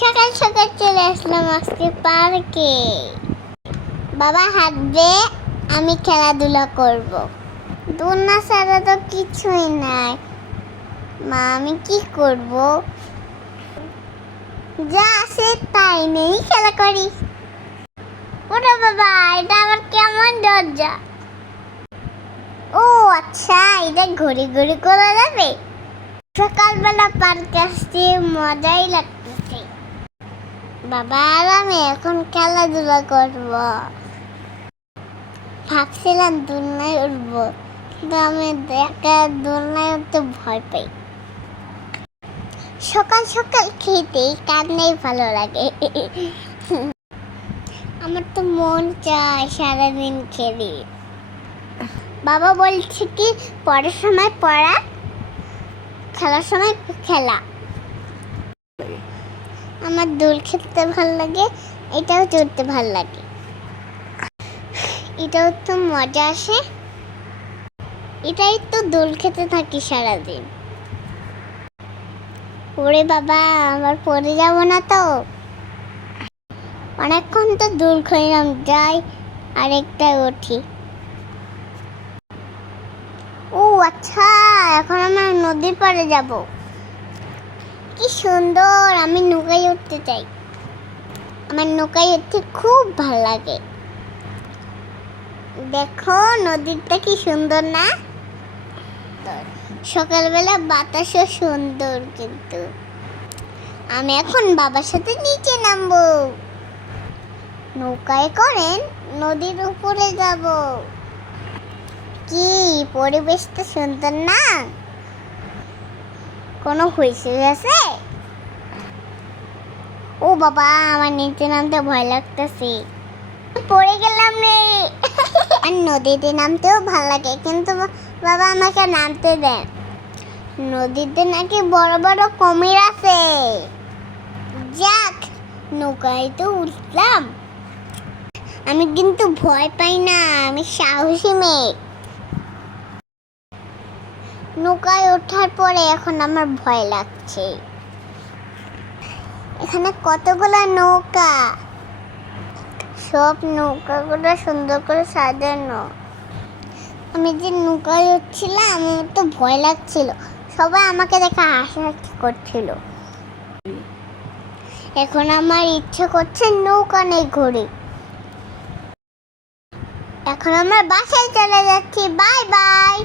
সকাল সকাল চলে আসলাম আজকে পার্কে। বাবা হাঁটবে, আমি খেলাধুলা করব। দোলনা ছাড়া তো কিছুই নাই। মা আমি কি করব? যা আছে তাই নেই খেলা করি। ওরে বাবা, এটা আবার কেমন দরজা? ও আচ্ছা, এটা ঘুরি ঘুরি করা যাবে। সকালবেলা পার্কে আসতে মজাই লাগতেছে। বাবা আর আমি এখন খেলাধুলা করব। ভাবছিলাম দোলনায় উঠবো, কিন্তু আমি একা দোলনায় উঠতে ভয় পাই। সকাল সকাল খেতেই কান্নাই ভালো লাগে। আমার তো মন চায় সারাদিন খেলি। বাবা বলছে কি পড়ার সময় পড়া, খেলার সময় খেলা। আমার দোল খেলতে ভালো লাগে, এটাও চড়তে ভালো লাগে। এটাও তো মজা আসে। এটাই তো দোল খেতে থাকি সারাদিন। ওরে বাবা, আবার পড়ে যাব না তো? অনেকক্ষণ তো দোল খেলাম, যাই আরেকটা উঠি। ও আচ্ছা, এখন আমরা নদীর পাড়ে যাব। কি সুন্দর, আমি নৌকায় উঠতে চাই। আমার নৌকায় উঠতে খুব ভালো লাগে। দেখো নদীটা কি সুন্দর না? সকালবেলা বাতাসও সুন্দর, কিন্তু আমি এখন বাবার সাথে নিচে নামবো। নৌকায় করেন নদীর উপরে যাব। কি পরিবেশটা সুন্দর না? কোনো হয়েছে আছে? ও বাবা, আমার নিচে নামতে ভয় লাগতেছে, পড়ে গেলাম রে। আর নদীতে নামতেও ভালো লাগে, কিন্তু বাবা আমাকে নামতে দেন। নদীতে নাকি বড় বড় কুমির আছে। যাক, নৌকায় তো উঠলাম। আমি কিন্তু ভয় পাই না, আমি সাহসী মেয়ে। নৌকায় ওঠার পরে এখন আমার ভয় লাগছে। এখানে কতগুলো নৌকা, সব নৌকাগুলো সুন্দর করে সাজানো। আমি যে নৌকায় উঠছিলাম, আমার তো ভয় লাগছিল। সবাই আমাকে দেখে হাসাহাসি করছিল। এখন আমার ইচ্ছে করছে নৌকা নেই ঘুরে। এখন আমরা বাসায় চলে যাচ্ছি। Bye bye.